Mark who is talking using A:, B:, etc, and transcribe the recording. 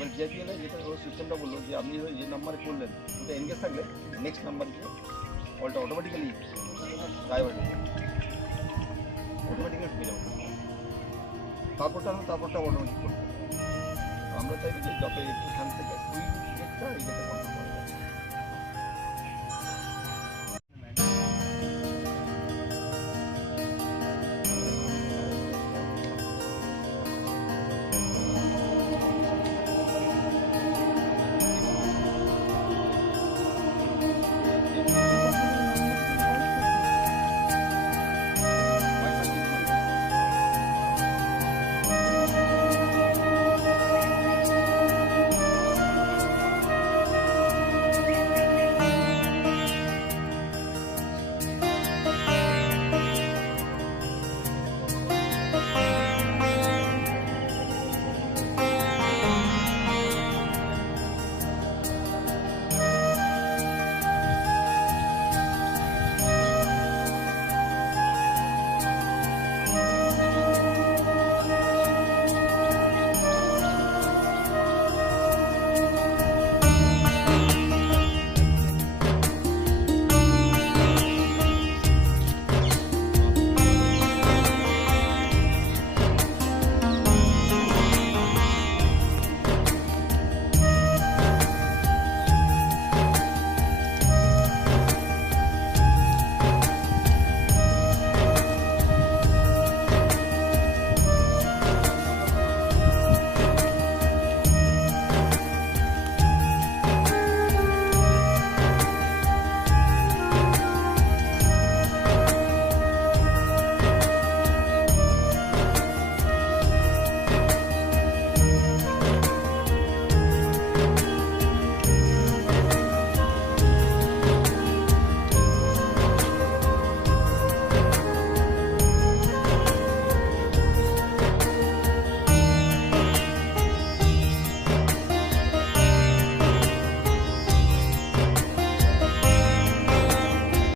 A: এবার জিআইপিএলে যেটা ও সিস্টেমটা বলল যে আপনি ওই যে নাম্বারে করলেন, ওটা এনগেজ থাকলে নেক্সট নাম্বার দিয়ে কলটা অটোমেটিক্যালি ড্রাইভার অটোমেটিক্যালি ঢুকে যাবে। তারপরটা তারপরটা অটোমেটিক করবে আমরা চাইব যে যত এখান থেকে ওই